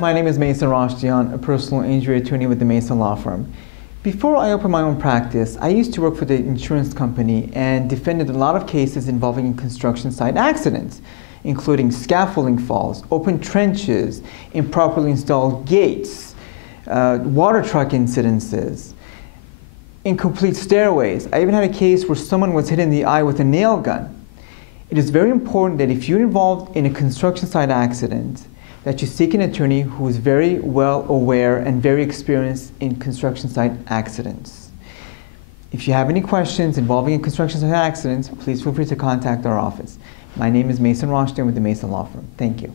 my name is Mason Roshdian, a personal injury attorney with the Mason Law Firm. Before I opened my own practice, I used to work for the insurance company and defended a lot of cases involving construction site accidents, including scaffolding falls, open trenches, improperly installed gates, water truck incidences, incomplete stairways. I even had a case where someone was hit in the eye with a nail gun. It is very important that if you're involved in a construction site accident, that you seek an attorney who is very well aware and very experienced in construction site accidents. If you have any questions involving construction site accidents, please feel free to contact our office. My name is Mason Roshdian with the Mason Law Firm. Thank you.